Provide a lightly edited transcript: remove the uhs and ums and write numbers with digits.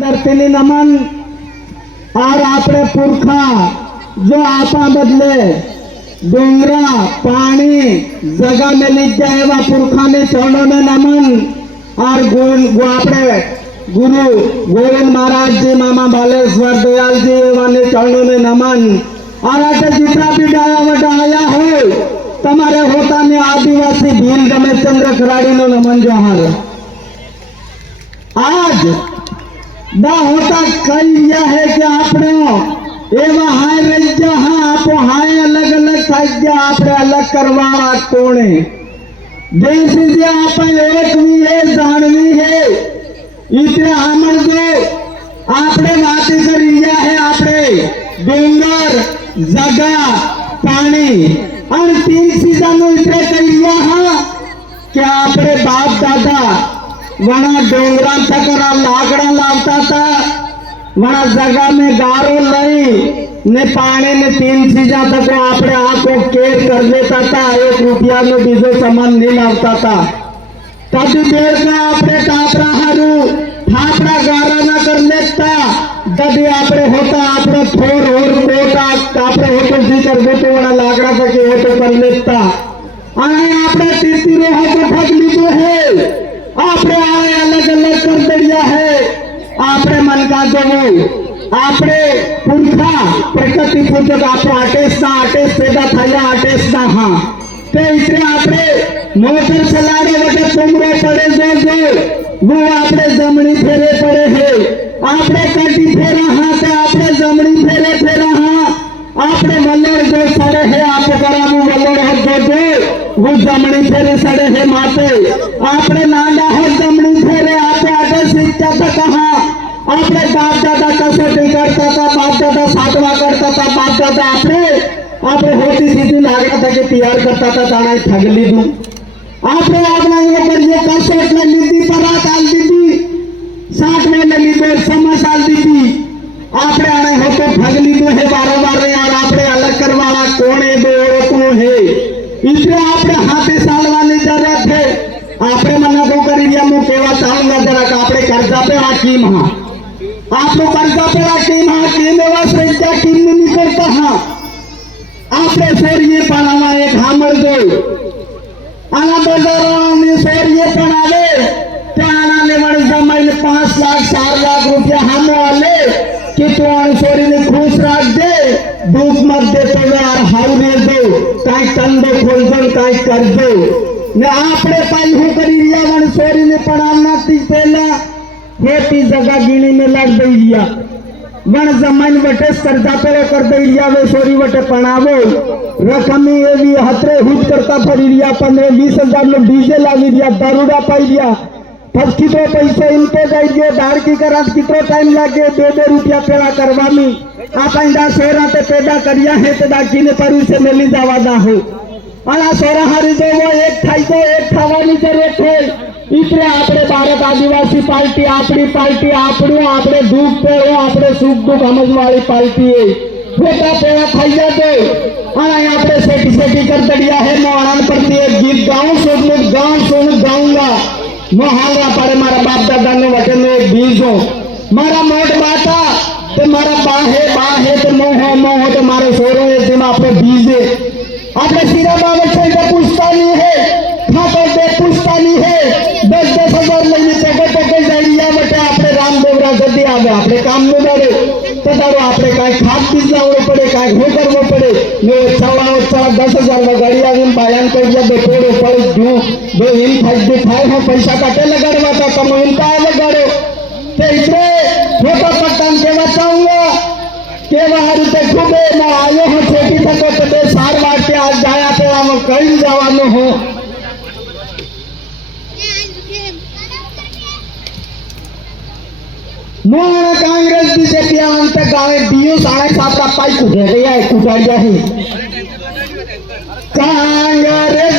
धरती ने नमन और आपरे पुरखा जो आपा बदले डोंगरा पानी जगह में लिख जाए वह पुरखा ने चरणों में नमन और आपरे गुरु गोविंद महाराज जी मामा बालेश्वर दयाल जी वाले चरणों में नमन और आटे जितना भी डाया वटा आया हो तमारे होता में आदिवासी भील रमेश चंद्र खराड़ी नो नमन जोहार। आज ना होता कई यह है कि आपने एवं हाय राज्य हाँ आप हाय अलग अलग राज्य आपने अलग करवा कोने देश जे आप एक भी है जानवी है इतने हमन जो आपने बातें करी है आपने डोंगर जगह पानी और 3 सीजन इतने करिया हाँ कि आपने बाप दादा वना डोंगरा थकरा लाकड़ा लावता था वना जगह में गारो लई ने पानी ने 3 सीजा तक आपने आपको केयर कर लेता था। 1 रुपया में बीजो सामान नहीं लावता था तभी देर का आपने टापरा हरू ठापरा गारा ना कर लेता तभी आपने होता आपने थोर और कोटा आपने होतो जी कर दो तो वना लाकड़ा तक होतो कर लेता आए आपने 3 हो ठग लीधो है आपने आए अलग अलग कर दिया है आपने मन का जो आपने पुरखा प्रकृति पूजक आप आटेस पैदा थाया आटेस ना हाँ तो इतने आपने मोटर चलाने वटे तुमरे पड़े जो वो आपने जमनी फेरे पड़े है आपने कटी फेरा हाँ तो आपने जमनी फेरा हाँ आपने मल्लोड़ जो सड़े है आप करामू मल्लोड़ हो जो वो जमनी फेरे सड़े है माते आपने नाना हो जमनी फेरे आते आते शिक्षा था कहाँ आपने बाप दादा कसोटी करता था बाप दादा सातवा करता था बाप दादा आपने होती सीधी लागड़ा था कि तैयार करता था दाना ठग ली दूं आपने आपने ये करिए कसोट में लीधी परात आल दीदी 60 में ली दो समय साल दीदी आपने आने हो तो ठग ली दो है बार यार आपने अलग करवाना कोने दो को है इसलिए आपने हाथी साल वाली जरूरत है आपने मना को करी दिया मुंह केवा चाहूंगा जरा आपने कर्जा पे हाकिम हाँ आप लोग कर्जा पे हाकिम है वह संख्या किम नहीं करता हाँ आपने सर ये पढ़ावा एक हमर दो आना बाजारों में सर ये पढ़ावे तो आना ने बड़े जमाई 5 लाख 4 लाख रुपया हम वाले कि तो सोरी ने खुश रख दे दुख मत दे तो यार हाउरे दो कहीं कंधे खोल दो कहीं कर दो ने आपने पाई हो करी लिया वन सोरी ने पढ़ाना थी पहला खेती जगह गिनी में लग दिया वन जमीन वटे कर्जा पे कर दिया वे सोरी वटे पढ़ावो रकमी ये भी हतरे हुट करता पड़ी लिया 15-20 हजार में डीजे लागी दिया दारूडा पाई दिया फस कितो पैसे इनके गई दिए दार की करा कितो टाइम लगे 2-2 रुपया पेड़ा करवामी आप इंदा सोरा ते पैदा करिया है ते दाकी ने पर उसे मिली जावादा हो आला सोरा हरी जो वो एक थाई को एक थावानी जरूरत है इतने आपने भारत आदिवासी पार्टी आपड़ी आपने दुख पे हो आपने सुख दुख समझ वाली पार्टी है बेटा पेड़ा खाइया दे आना यहाँ पे सेटी कर दिया है मोहन प्रति एक गीत गाऊंगा मोहंगा पर मारा बाप दादा ने वटे में बीज हो मारा मोट बाता तो मारा बाहे तो मोह तो मारे सोरो है जिम आपने बीज है आपने सीधा बाबा से पूछता नहीं है खाता दे पूछता नहीं है 10-10 हजार महीने टके जाइए बटे आपने रामदेव राजदी आवे आपने काम में बढ़े तो दारो आपने काई खाद बीज लावो पड़े काई हो करवो पड़े ने 10,000 में गाड़ी आगे बयान कर दिया बेटोड़ो पड़े दो इन फज दिखाए हो पैसा काटे लगाड़वा था कम इनका लगाड़ो तो इतने छोटा पट्टन के बताऊंगा के बाहर ते खूबे मैं आयो हो खेती तक तो 4 बार के आज जाया तो हम कहीं जवानो हो मोहन कांग्रेस बीजेपी अंत गावे डीओ 7.5 पाई कुछ है कुछ है कांग्रेस